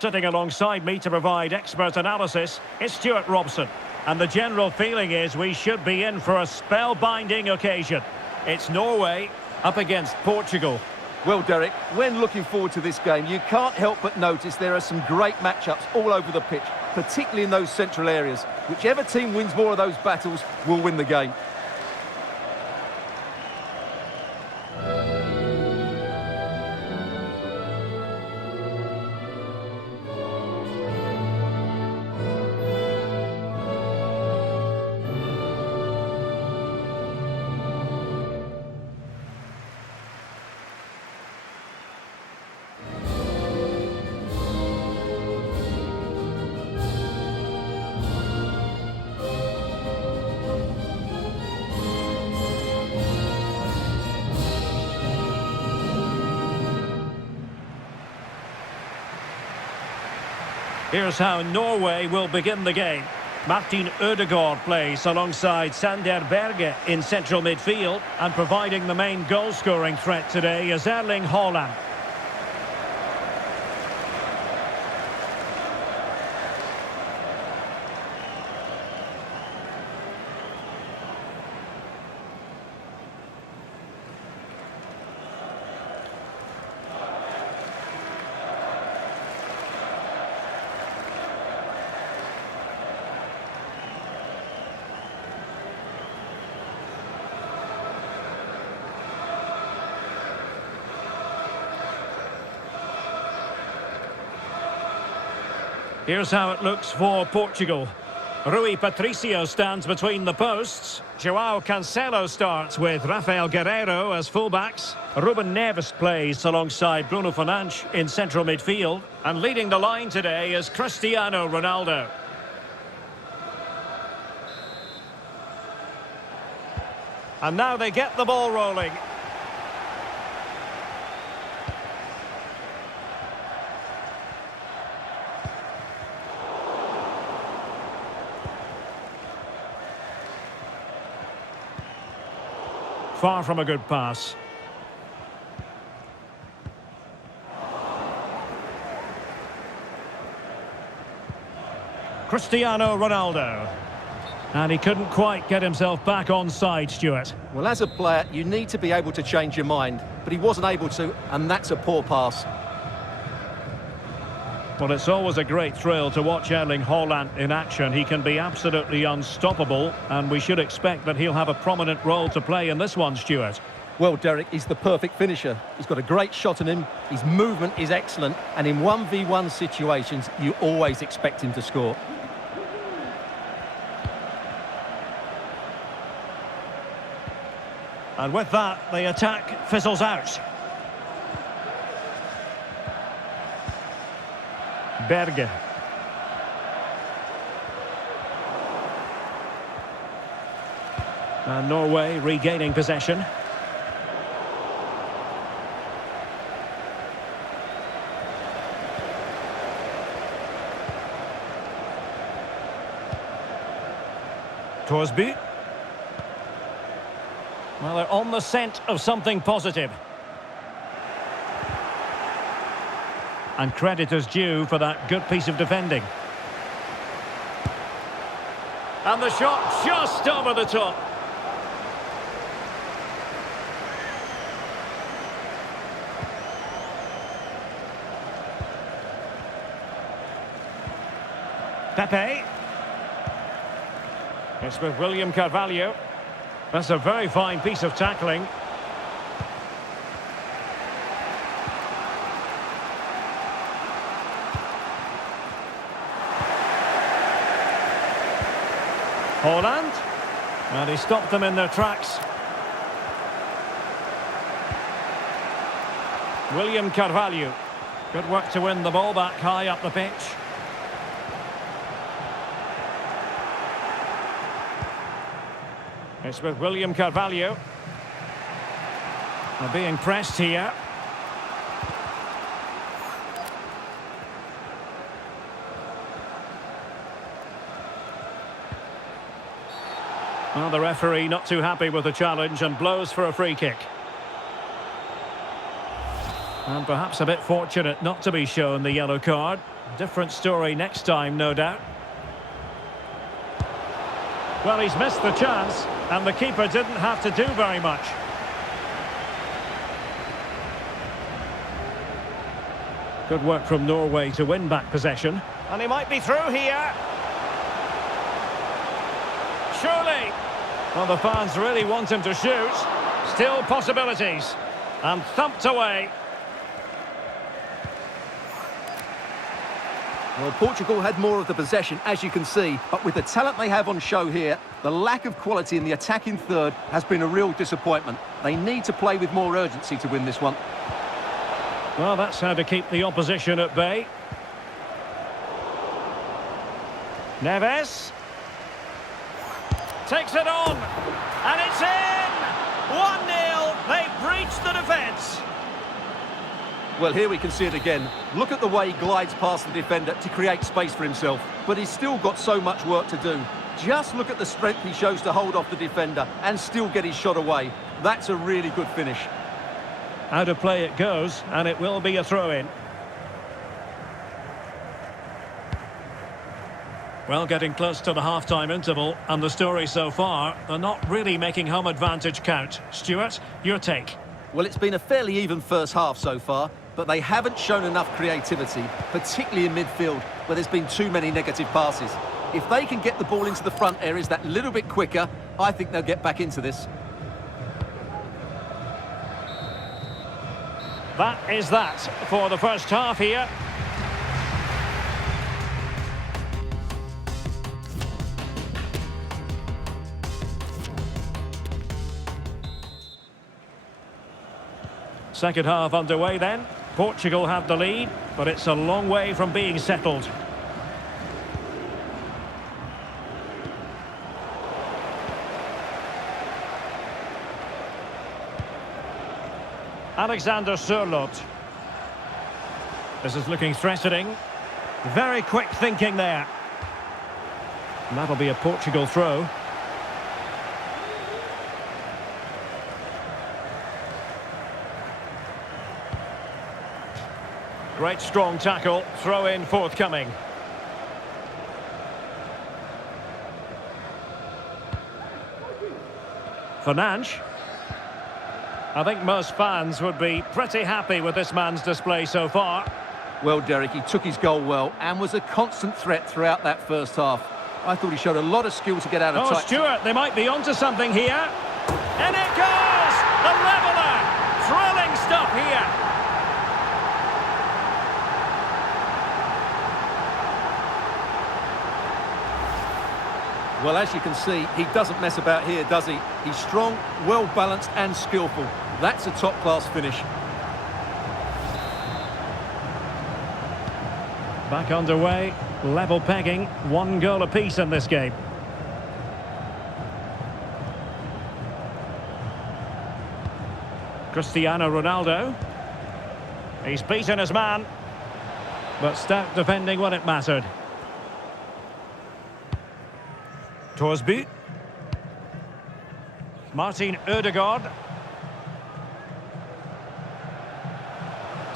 Sitting alongside me to provide expert analysis, it's Stuart Robson. And the general feeling is we should be in for a spellbinding occasion. It's Norway up against Portugal. Well, Derek, when looking forward to this game, you can't help but notice there are some great matchups all over the pitch, particularly in those central areas. Whichever team wins more of those battles will win the game. Here's how Norway will begin the game. Martin Ødegaard plays alongside Sander Berge in central midfield, and providing the main goal-scoring threat today is Erling Haaland. Here's how it looks for Portugal. Rui Patricio stands between the posts. João Cancelo starts with Rafael Guerreiro as fullbacks. Ruben Neves plays alongside Bruno Fernandes in central midfield. And leading the line today is Cristiano Ronaldo. And now they get the ball rolling. Far from a good pass. Cristiano Ronaldo. And he couldn't quite get himself back on side, Stuart. Well, as a player, you need to be able to change your mind, but he wasn't able to, and that's a poor pass. Well, it's always a great thrill to watch Erling Haaland in action. He can be absolutely unstoppable, and we should expect that he'll have a prominent role to play in this one, Stuart. Well, Derek, he's the perfect finisher. He's got a great shot in him, his movement is excellent, and in 1v1 situations, you always expect him to score. And with that, the attack fizzles out. Berge. And Norway regaining possession. Torsby. Well, they're on the scent of something positive. And credit is due for that good piece of defending. And the shot just over the top. Pepe. It's with William Carvalho. That's a very fine piece of tackling. Haaland, and he stopped them in their tracks. William Carvalho, good work to win the ball back high up the pitch. It's with William Carvalho. They're being pressed here. Well, the referee not too happy with the challenge and blows for a free kick. And perhaps a bit fortunate not to be shown the yellow card. Different story next time, no doubt. Well, he's missed the chance, and the keeper didn't have to do very much. Good work from Norway to win back possession. And he might be through here. Surely. Well, the fans really want him to shoot. Still possibilities. And thumped away. Well, Portugal had more of the possession, as you can see, but with the talent they have on show here, the lack of quality in the attacking third has been a real disappointment. They need to play with more urgency to win this one. Well, that's how to keep the opposition at bay. Neves. Takes it on. And it's in! 1-0. They breached the defence. Well, here we can see it again. Look at the way he glides past the defender to create space for himself. But he's still got so much work to do. Just look at the strength he shows to hold off the defender and still get his shot away. That's a really good finish. Out of play it goes, and it will be a throw-in. Well, getting close to the half-time interval, and the story so far, they're not really making home advantage count. Stuart, your take? Well, it's been a fairly even first half so far, but they haven't shown enough creativity, particularly in midfield, where there's been too many negative passes. If they can get the ball into the front areas that little bit quicker, I think they'll get back into this. That is that for the first half here. Second half underway then. Portugal have the lead, but it's a long way from being settled. Alexander Sørloth. This is looking threatening. Very quick thinking there. And that'll be a Portugal throw. Great strong tackle, throw in forthcoming. Fernandes. I think most fans would be pretty happy with this man's display so far. Well, Derek, he took his goal well and was a constant threat throughout that first half. I thought he showed a lot of skill to get out of touch. Stuart, they might be onto something here. And it goes! The leveller! Thrilling stuff here. Well, as you can see, he doesn't mess about here, does he? He's strong, well-balanced and skillful. That's a top-class finish. Back underway, level pegging, 1 goal apiece in this game. Cristiano Ronaldo. He's beaten his man, but stout defending when it mattered. Torsby. Martin Ødegaard.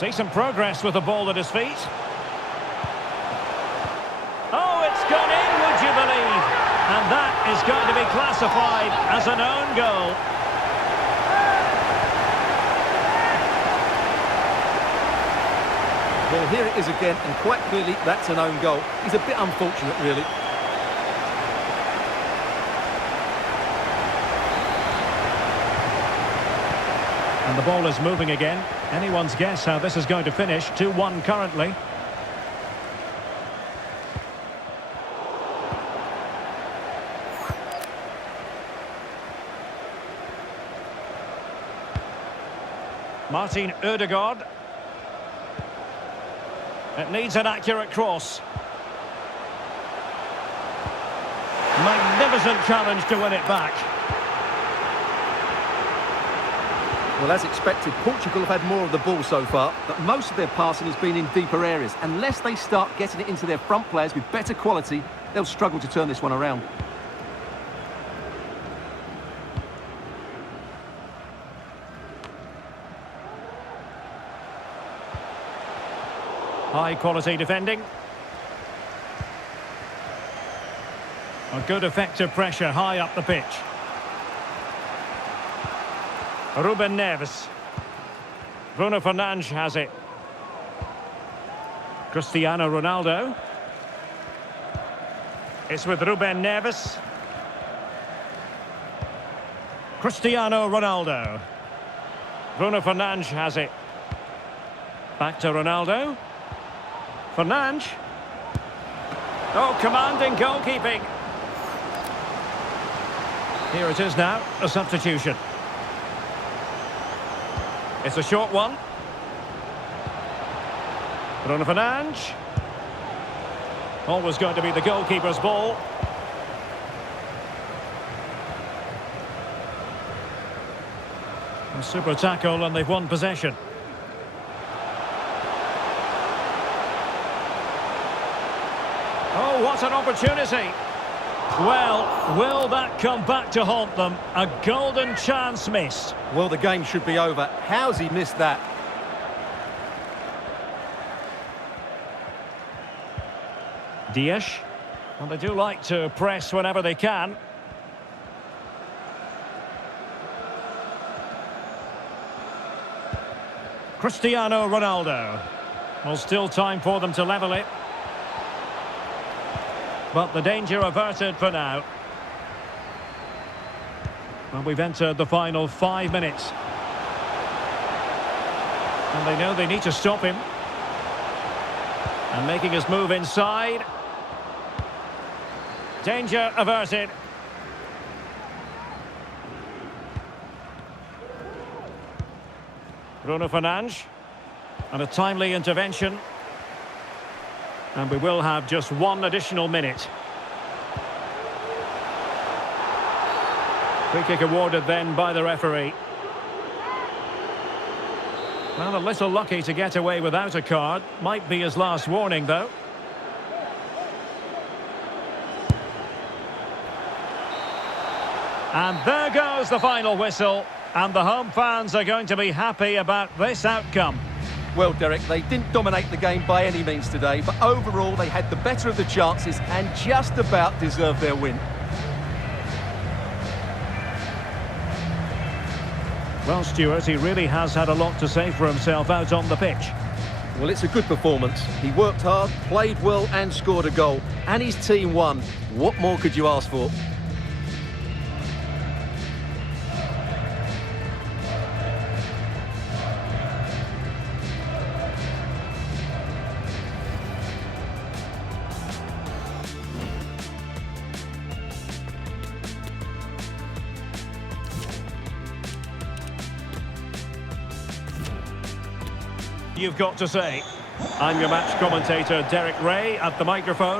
Decent progress with the ball at his feet. Oh, it's gone in, would you believe? And that is going to be classified as an own goal. Well, here it is again, and quite clearly that's an own goal. He's a bit unfortunate, really. And the ball is moving again. Anyone's guess how this is going to finish. 2-1 currently. Martin Ødegaard. It needs an accurate cross. Magnificent challenge to win it back. Well, as expected, Portugal have had more of the ball so far, but most of their passing has been in deeper areas. Unless they start getting it into their front players with better quality, they'll struggle to turn this one around. High quality defending. A good effective pressure high up the pitch. Ruben Neves. Bruno Fernandes has it. Cristiano Ronaldo. It's with Ruben Neves. Cristiano Ronaldo. Bruno Fernandes has it. Back to Ronaldo. Fernandes. Oh, commanding goalkeeping. Here it is now, a substitution. It's a short one. Bruno Fernandes. Always going to be the goalkeeper's ball. A super tackle and they've won possession. Oh, what an opportunity. Well, will that come back to haunt them? A golden chance missed. Well, the game should be over. How's he missed that? Dias. And they do like to press whenever they can. Cristiano Ronaldo. Well, still time for them to level it. But the danger averted for now. Well, we've entered the final 5 minutes. And they know they need to stop him. And making his move inside. Danger averted. Bruno Fernandes. And a timely intervention. And we will have just one additional minute. Free kick awarded then by the referee. Well, a little lucky to get away without a card. Might be his last warning, though. And there goes the final whistle. And the home fans are going to be happy about this outcome. Well, Derek, they didn't dominate the game by any means today, but overall they had the better of the chances and just about deserved their win. Well, Stuart, he really has had a lot to say for himself out on the pitch. Well, it's a good performance. He worked hard, played well and scored a goal. And his team won. What more could you ask for? You've got to say. I'm your match commentator, Derek Ray, at the microphone.